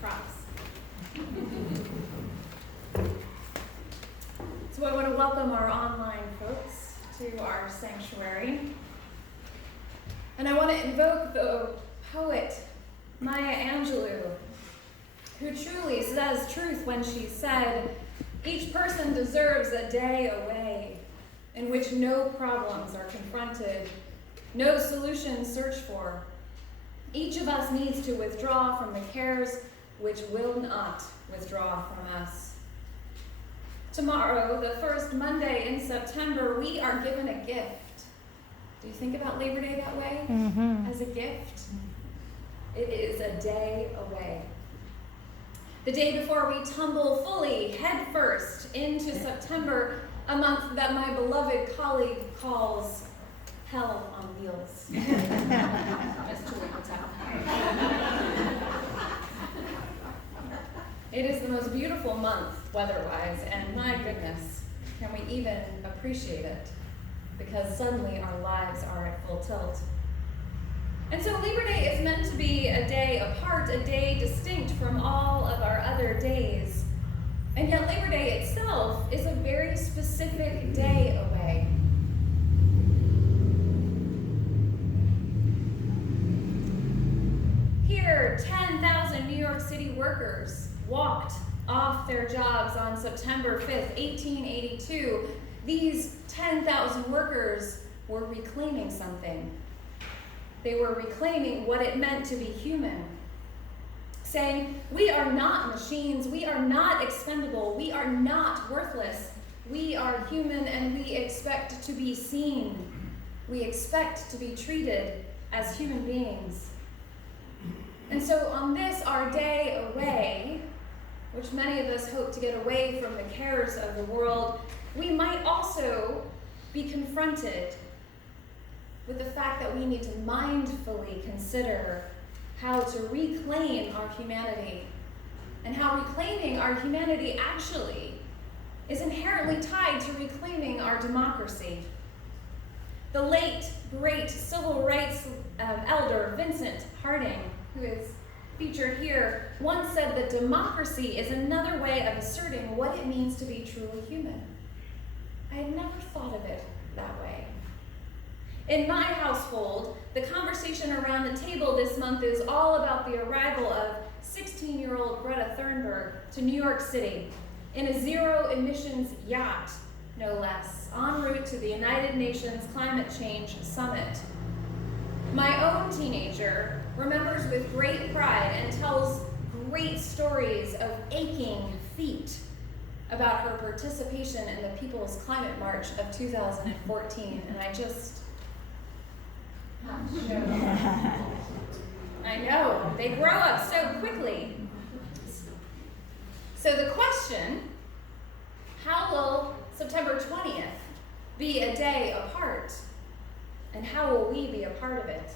props. So I want to welcome our online folks to our sanctuary. And I want to invoke the poet Maya Angelou, who truly says truth when she said, "Each person deserves a day away in which no problems are confronted, no solutions searched for. Each of us needs to withdraw from the cares which will not withdraw from us." Tomorrow, the first Monday in September, we are given a gift. Do you think about Labor Day that way? As a gift? It is a day away. The day before we tumble fully, head first, into September, a month that my beloved colleague calls hell on wheels. Just to wait what's out. It is the most beautiful month weather-wise, and my goodness, can we even appreciate it? Because suddenly our lives are at full tilt. And so Labor Day is meant to be a day apart, a day distinct from all of our other days. And yet Labor Day itself is a very specific day away. Here, 10,000 New York City workers walked off their jobs on September 5th, 1882. These 10,000 workers were reclaiming something. They were reclaiming what it meant to be human, saying, we are not machines, we are not expendable, we are not worthless, we are human and we expect to be seen. We expect to be treated as human beings. And so on this, our day away, which many of us hope to get away from the cares of the world, we might also be confronted with the fact that we need to mindfully consider how to reclaim our humanity, and how reclaiming our humanity actually is inherently tied to reclaiming our democracy. The late, great civil rights elder Vincent Harding, who is featured here, once said that democracy is another way of asserting what it means to be truly human. I had never thought of it that way. In my household, the conversation around the table this month is all about the arrival of 16-year-old Greta Thunberg to New York City in a zero-emissions yacht, no less, en route to the United Nations Climate Change Summit. My own teenager remembers with great pride and tells great stories of aching feet about her participation in the People's Climate March of 2014, and I know, they grow up so quickly. So the question, how will September 20th be a day apart? And how will we be a part of it?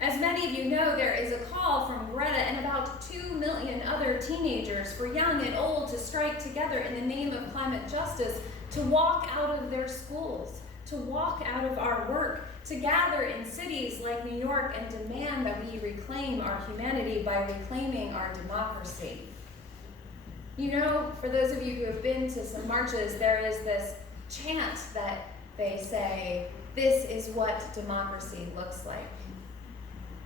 As many of you know, there is a call from Greta and about 2 million other teenagers, for young and old, to strike together in the name of climate justice, to walk out of their schools, to walk out of our work, to gather in cities like New York and demand that we reclaim our humanity by reclaiming our democracy. You know, for those of you who have been to some marches, there is this chant that they say, "This is what democracy looks like."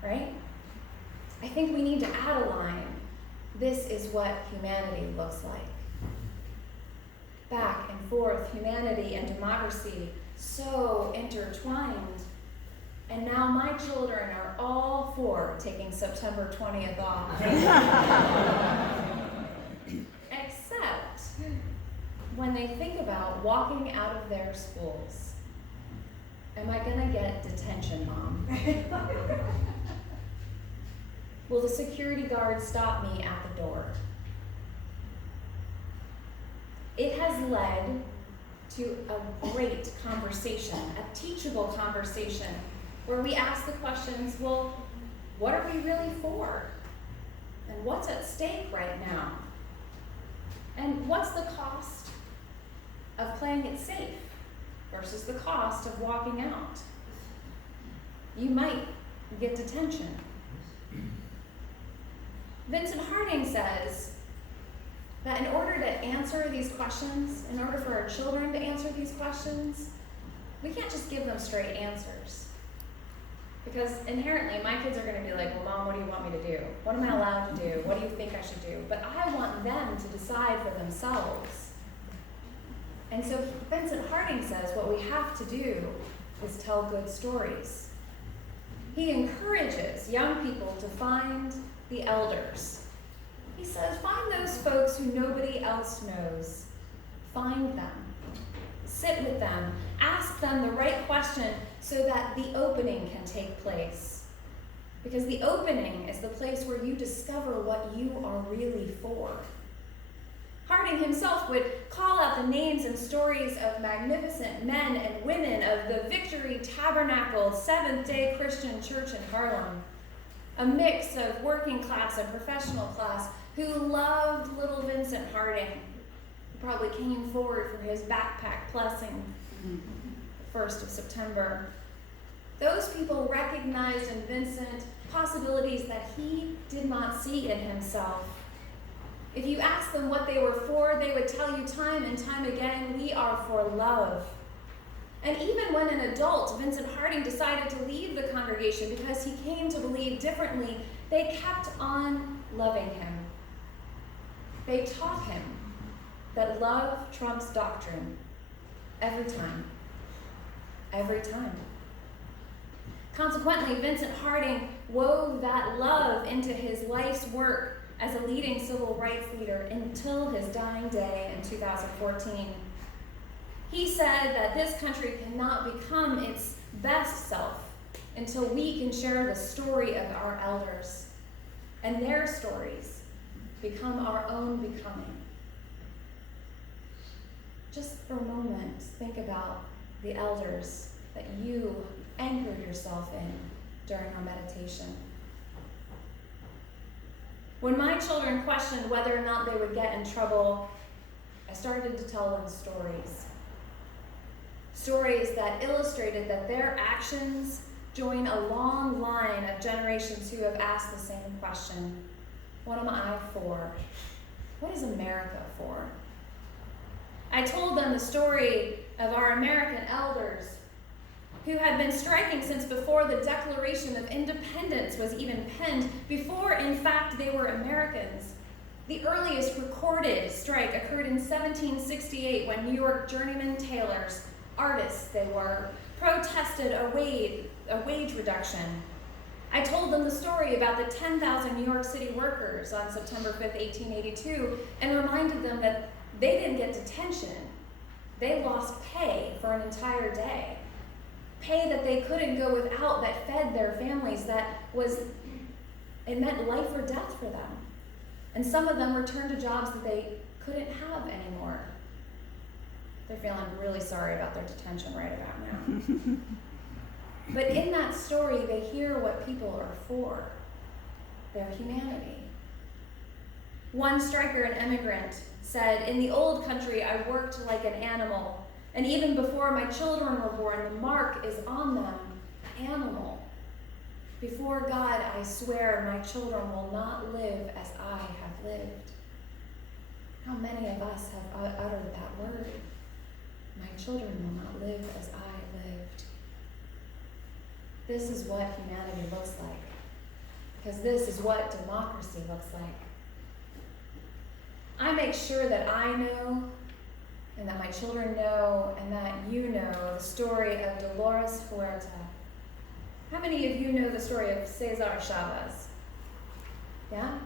Right? I think we need to add a line, "This is what humanity looks like." Back and forth, humanity and democracy, so intertwined. And now my children are all for taking September 20th off. Except when they think about walking out of their schools. Am I gonna get detention, Mom? Will the security guard stop me at the door? It has led to a great conversation, a teachable conversation, where we ask the questions, well, what are we really for? And what's at stake right now? And what's the cost of playing it safe versus the cost of walking out? You might get detention. Vincent Harding says that in order to answer these questions, in order for our children to answer these questions, we can't just give them straight answers. Because inherently, my kids are going to be like, well, Mom, what do you want me to do? What am I allowed to do? What do you think I should do? But I want them to decide for themselves. And so Vincent Harding says what we have to do is tell good stories. He encourages young people to find the elders. He says, find those folks who nobody else knows. Find them. Sit with them. Ask them the right question so that the opening can take place. Because the opening is the place where you discover what you are really for. Harding himself would call out the names and stories of magnificent men and women of the Victory Tabernacle Seventh-day Christian Church in Harlem, a mix of working class and professional class who loved little Vincent Harding, who probably came forward for his backpack blessing the 1st of September. Those people recognized in Vincent possibilities that he did not see in himself. If you asked them what they were for, they would tell you time and time again, we are for love. And even when an adult, Vincent Harding, decided to leave the congregation because he came to believe differently, they kept on loving him. They taught him that love trumps doctrine every time. Every time. Consequently, Vincent Harding wove that love into his life's work as a leading civil rights leader until his dying day in 2014. He said that this country cannot become its best self until we can share the story of our elders and their stories become our own becoming. Just for a moment, think about the elders that you anchored yourself in during our meditation. When my children questioned whether or not they would get in trouble, I started to tell them stories. Stories that illustrated that their actions join a long line of generations who have asked the same question. What am I for? What is America for? I told them the story of our American elders who had been striking since before the Declaration of Independence was even penned, before, in fact, they were Americans. The earliest recorded strike occurred in 1768 when New York journeyman tailors, artists they were, protested a wage reduction. I told them the story about the 10,000 New York City workers on September 5th, 1882, and reminded them that they didn't get detention. They lost pay for an entire day. Pay that they couldn't go without, that fed their families, it meant life or death for them. And some of them returned to jobs that they couldn't have anymore. They're feeling really sorry about their detention right about now. But in that story, they hear what people are for, their humanity. One striker, an immigrant, said, "In the old country, I worked like an animal. And even before my children were born, the mark is on them, animal. Before God, I swear my children will not live as I have lived." How many of us have uttered that word? My children will not live as I lived. This is what humanity looks like, because this is what democracy looks like. I make sure that I know, and that my children know, and that you know the story of Dolores Huerta. How many of you know the story of Cesar Chavez? Yeah?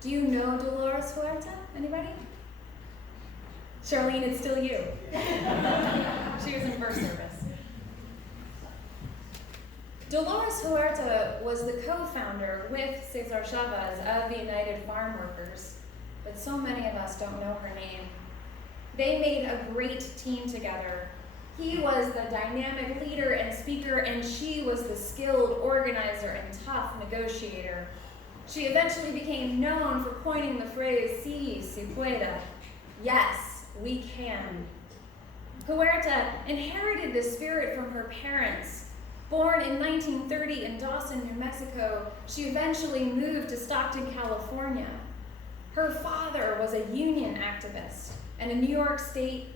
Do you know Dolores Huerta? Anybody? Charlene, it's still you. She was in first service. Dolores Huerta was the co-founder with Cesar Chavez of the United Farm Workers, but so many of us don't know her name. They made a great team together. He was the dynamic leader and speaker, and she was the skilled organizer and tough negotiator. She eventually became known for coining the phrase, "Sí, se puede," yes, we can. Huerta inherited this spirit from her parents. Born in 1930 in Dawson, New Mexico, she eventually moved to Stockton, California. Her father was a union activist and a New Mexico State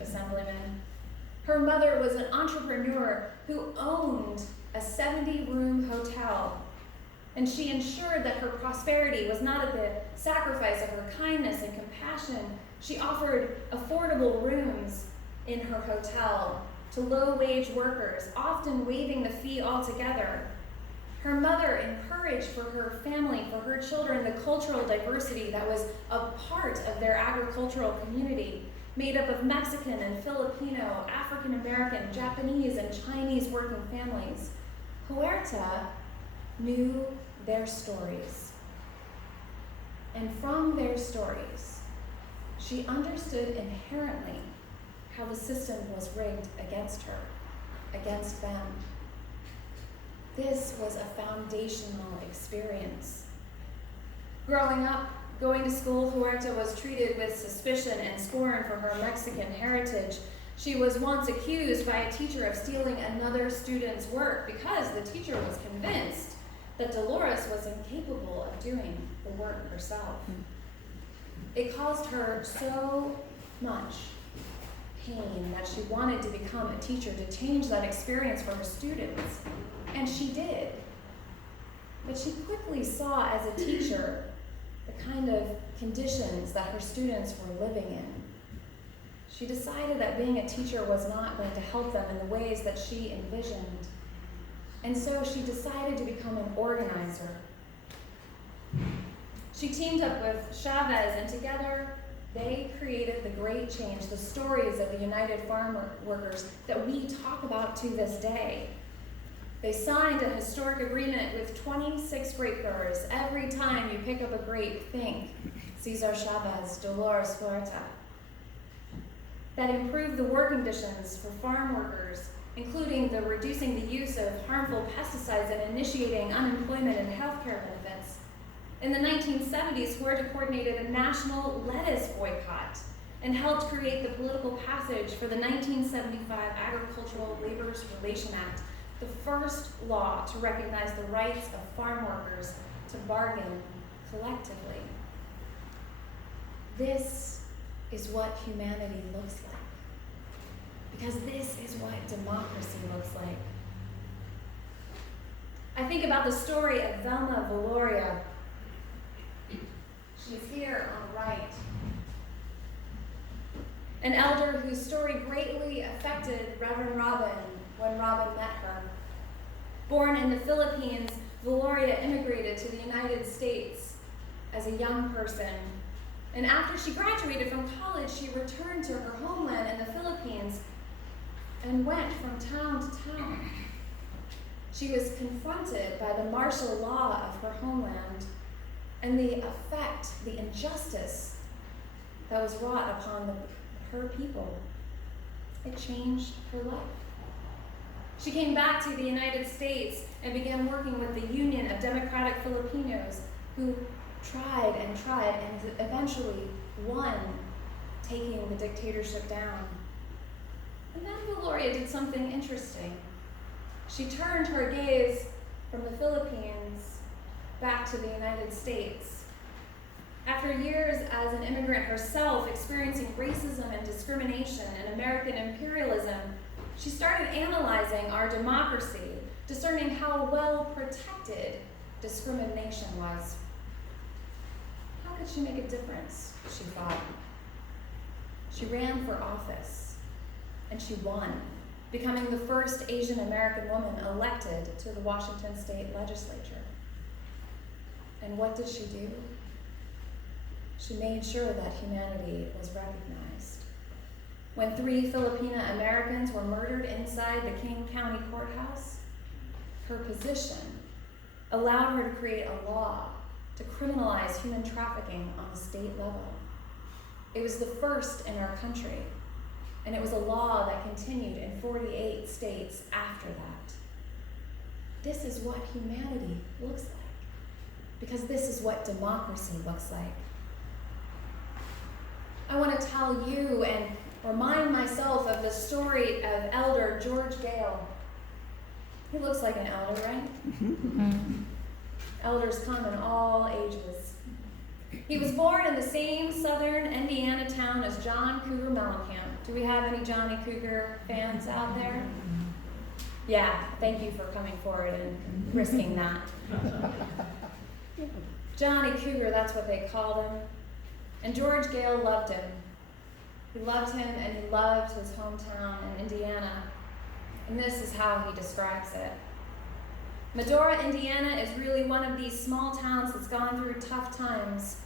Assemblyman. Her mother was an entrepreneur who owned a 70-room hotel, and she ensured that her prosperity was not at the sacrifice of her kindness and compassion. She offered affordable rooms in her hotel to low-wage workers, often waiving the fee altogether. Her mother encouraged for her family, for her children, the cultural diversity that was a part of their agricultural community, made up of Mexican and Filipino, African American, Japanese, and Chinese working families. Huerta knew their stories. And from their stories, she understood inherently how the system was rigged against her, against them. This was a foundational experience. Growing up, going to school, Huerta was treated with suspicion and scorn for her Mexican heritage. She was once accused by a teacher of stealing another student's work because the teacher was convinced that Dolores was incapable of doing the work herself. It caused her so much pain that she wanted to become a teacher to change that experience for her students. And she did. But she quickly saw as a teacher the kind of conditions that her students were living in. She decided that being a teacher was not going to help them in the ways that she envisioned. And so she decided to become an organizer. She teamed up with Chavez, and together they created the great change, the stories of the United Farm Workers that we talk about to this day. They signed a historic agreement with 26 grape growers. Every time you pick up a grape, think Cesar Chavez, Dolores Huerta. That improved the work conditions for farm workers, including the reducing the use of harmful pesticides and initiating unemployment and health care benefits. In the 1970s, Huerta coordinated a national lettuce boycott and helped create the political passage for the 1975 Agricultural Laborers Relation Act, the first law to recognize the rights of farm workers to bargain collectively. This is what humanity looks like. Because this is what democracy looks like. I think about the story of Velma Valoria. She's here on the right. An elder whose story greatly affected Reverend Robin when Robin met her. Born in the Philippines, Valoria immigrated to the United States as a young person. And after she graduated from college, she returned to her homeland in the Philippines and went from town to town. She was confronted by the martial law of her homeland and the effect, the injustice that was wrought upon her people. It changed her life. She came back to the United States and began working with the Union of Democratic Filipinos, who tried and eventually won, taking the dictatorship down. And then Valoria did something interesting. She turned her gaze from the Philippines back to the United States. After years as an immigrant herself, experiencing racism and discrimination and American imperialism, she started analyzing our democracy, discerning how well protected discrimination was. How could she make a difference, she thought. She ran for office, and she won, becoming the first Asian American woman elected to the Washington State Legislature. And what did she do? She made sure that humanity was recognized. When 3 Filipino Americans were murdered inside the King County Courthouse, her position allowed her to create a law to criminalize human trafficking on the state level. It was the first in our country, and it was a law that continued in 48 states after that. This is what humanity looks like, because this is what democracy looks like. I want to tell you and remind myself of the story of Elder George Gale. He looks like an elder, right? Mm-hmm. Elders come in all ages. He was born in the same southern Indiana town as John Cougar Mellencamp. Do we have any Johnny Cougar fans out there? Yeah, thank you for coming forward and risking that. Johnny Cougar, that's what they called him. And George Gale loved him. He loved him and he loved his hometown in Indiana. And this is how he describes it. Medora, Indiana is really one of these small towns that's gone through tough times.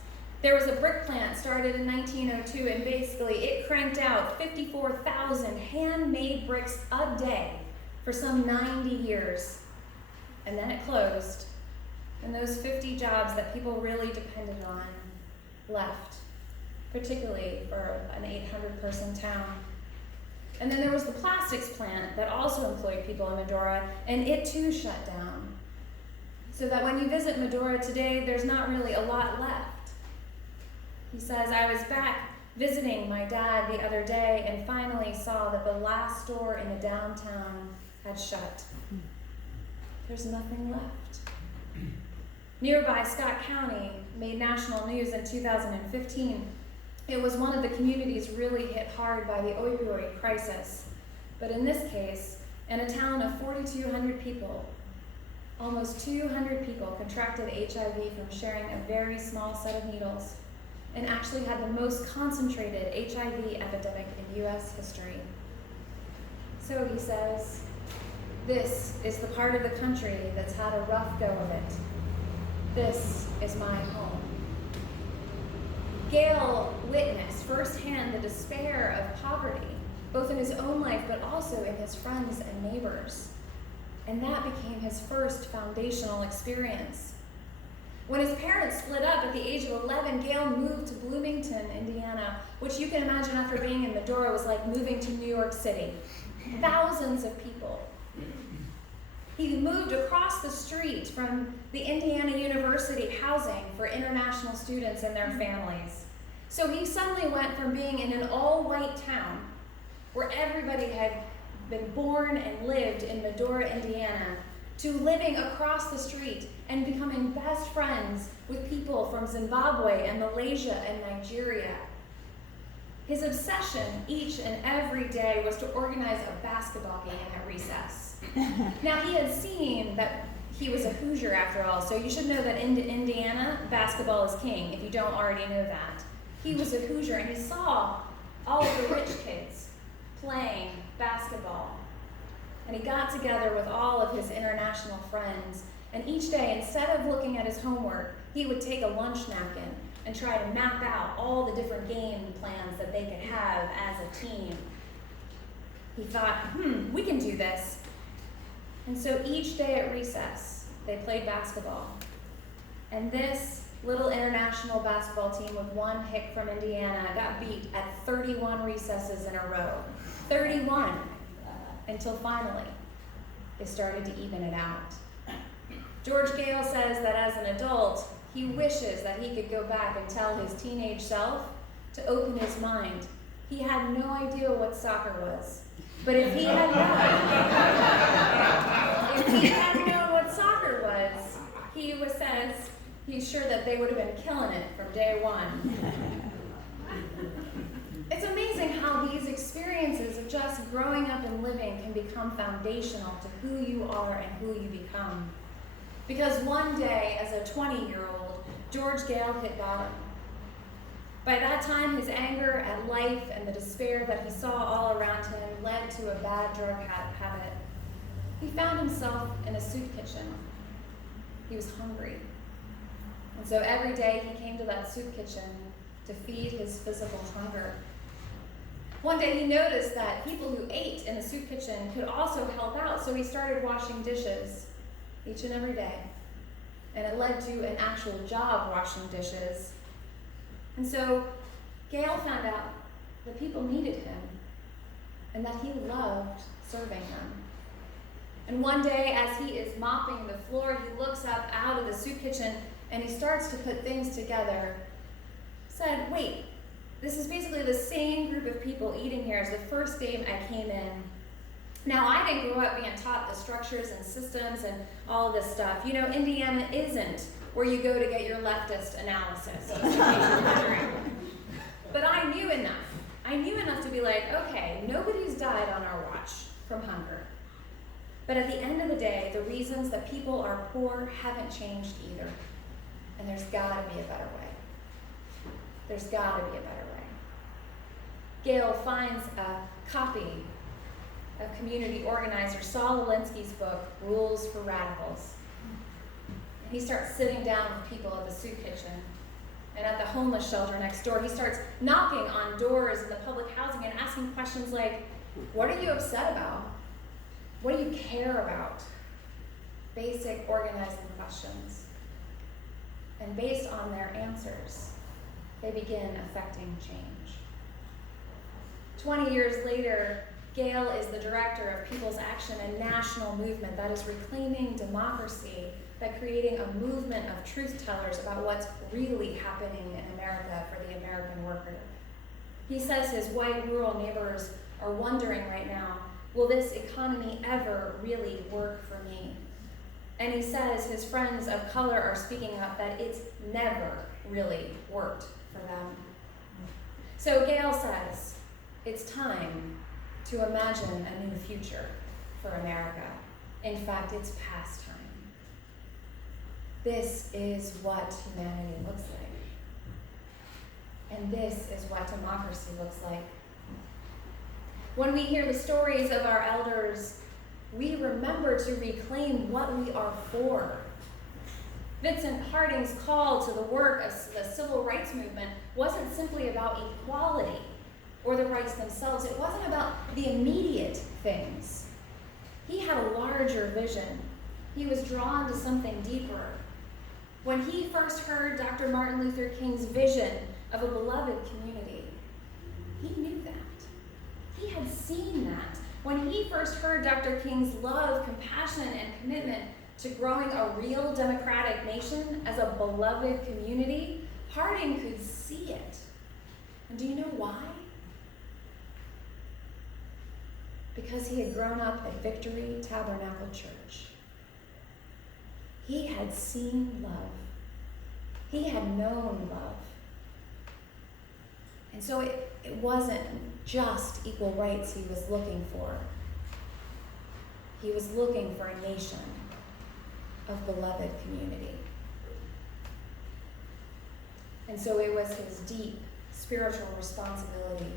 There was a brick plant started in 1902, and basically it cranked out 54,000 handmade bricks a day for some 90 years. And then it closed, and those 50 jobs that people really depended on left, particularly for an 800-person town. And then there was the plastics plant that also employed people in Medora, and it too shut down. So that when you visit Medora today, there's not really a lot left. He says, I was back visiting my dad the other day and finally saw that the last store in the downtown had shut. There's nothing left. Nearby Scott County made national news in 2015. It was one of the communities really hit hard by the opioid crisis. But in this case, in a town of 4,200 people, almost 200 people contracted HIV from sharing a very small set of needles, and actually had the most concentrated HIV epidemic in US history. So he says, this is the part of the country that's had a rough go of it. This is my home. Gale witnessed firsthand the despair of poverty, both in his own life but also in his friends and neighbors. And that became his first foundational experience. When his parents split up at the age of 11, Gale moved to Bloomington, Indiana, which you can imagine after being in Medora was like moving to New York City. Thousands of people. He moved across the street from the Indiana University housing for international students and their families. So he suddenly went from being in an all-white town where everybody had been born and lived in Medora, Indiana, to living across the street and becoming best friends with people from Zimbabwe and Malaysia and Nigeria. His obsession each and every day was to organize a basketball game at recess. Now, he had seen that he was a Hoosier after all, so you should know that in Indiana, basketball is king, if you don't already know that. He was a Hoosier, and he saw all of the rich kids playing basketball. And he got together with all of his international friends, and each day, instead of looking at his homework, he would take a lunch napkin and try to map out all the different game plans that they could have as a team. He thought, we can do this. And so each day at recess, they played basketball. And this little international basketball team with one hick from Indiana got beat at 31 recesses in a row. 31. Until finally, they started to even it out. George Gale says that as an adult, he wishes that he could go back and tell his teenage self to open his mind. He had no idea what soccer was. But if he had known what soccer was, he says he's sure that they would have been killing it from day one. It's amazing how these experiences of just growing up and living can become foundational to who you are and who you become. Because one day, as a 20-year-old, George Gale hit bottom. By that time, his anger at life and the despair that he saw all around him led to a bad drug habit. He found himself in a soup kitchen. He was hungry. And so every day he came to that soup kitchen to feed his physical hunger. One day he noticed that people who ate in the soup kitchen could also help out, so he started washing dishes each and every day. And it led to an actual job washing dishes. And so Gale found out that people needed him and that he loved serving them. And one day as he is mopping the floor, he looks up out of the soup kitchen and he starts to put things together. Said, wait, This is basically the same group of people eating here as the first day I came in. Now, I didn't grow up being taught the structures and systems and all of this stuff. You know, Indiana isn't where you go to get your leftist analysis, just in case you're wondering. But I knew enough. I knew enough to be like, okay, nobody's died on our watch from hunger. But at the end of the day, the reasons that people are poor haven't changed either. And there's gotta be a better way. There's gotta be a better way. Gail finds a copy of community organizer Saul Alinsky's book, Rules for Radicals. And he starts sitting down with people at the soup kitchen and at the homeless shelter next door. He starts knocking on doors in the public housing and asking questions like, what are you upset about? What do you care about? Basic organizing questions. And based on their answers, they begin affecting change. 20 years later, Gail is the director of People's Action, a national movement that is reclaiming democracy by creating a movement of truth tellers about what's really happening in America for the American worker. He says his white rural neighbors are wondering right now, will this economy ever really work for me? And he says his friends of color are speaking up that it's never really worked for them. So Gail says, it's time to imagine a new future for America. In fact, it's past time. This is what humanity looks like. And this is what democracy looks like. When we hear the stories of our elders, we remember to reclaim what we are for. Vincent Harding's call to the work of the civil rights movement wasn't simply about equality or the rights themselves. It wasn't about the immediate things. He had a larger vision. He was drawn to something deeper. When he first heard Dr. Martin Luther King's vision of a beloved community, he knew that. He had seen that. When he first heard Dr. King's love, compassion, and commitment to growing a real democratic nation as a beloved community, Harding could see it. And do you know why? Because he had grown up at Victory Tabernacle Church. He had seen love. He had known love. And so it wasn't just equal rights he was looking for. He was looking for a nation of beloved community. And so it was his deep spiritual responsibility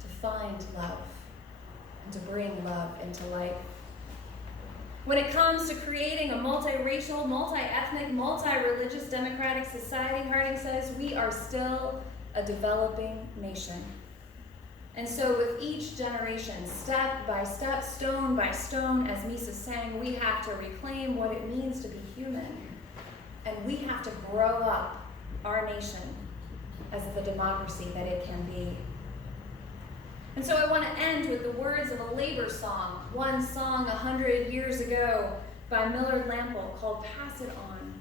to find love and to bring love into life. When it comes to creating a multiracial, multi-ethnic, multi-religious democratic society, Harding says, we are still a developing nation. And so with each generation, step by step, stone by stone, as Misa sang, we have to reclaim what it means to be human. And we have to grow up our nation as the democracy that it can be. And so I want to end with the words of a labor song, one sung 100 years ago by Millard Lampel called Pass It On.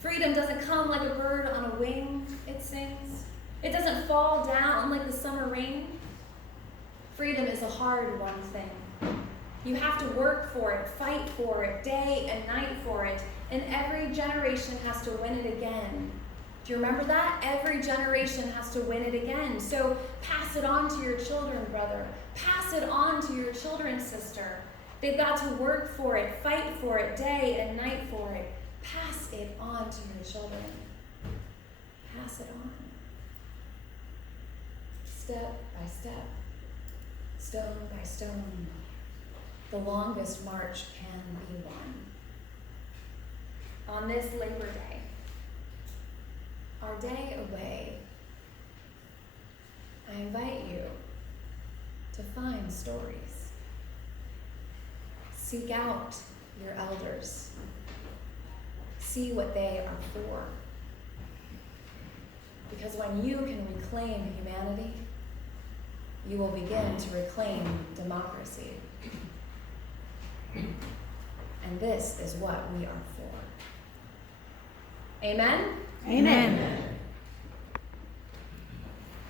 Freedom doesn't come like a bird on a wing, it sings. It doesn't fall down like the summer rain. Freedom is a hard-won thing. You have to work for it, fight for it, day and night for it, and every generation has to win it again. Do you remember that? Every generation has to win it again. So pass it on to your children, brother. Pass it on to your children, sister. They've got to work for it, fight for it, day and night for it. Pass it on to your children. Pass it on. Step by step, stone by stone, the longest march can be won. On this Labor Day, our day away, I invite you to find stories. Seek out your elders. See what they are for. Because when you can reclaim humanity, you will begin to reclaim democracy. And this is what we are for. Amen? Amen.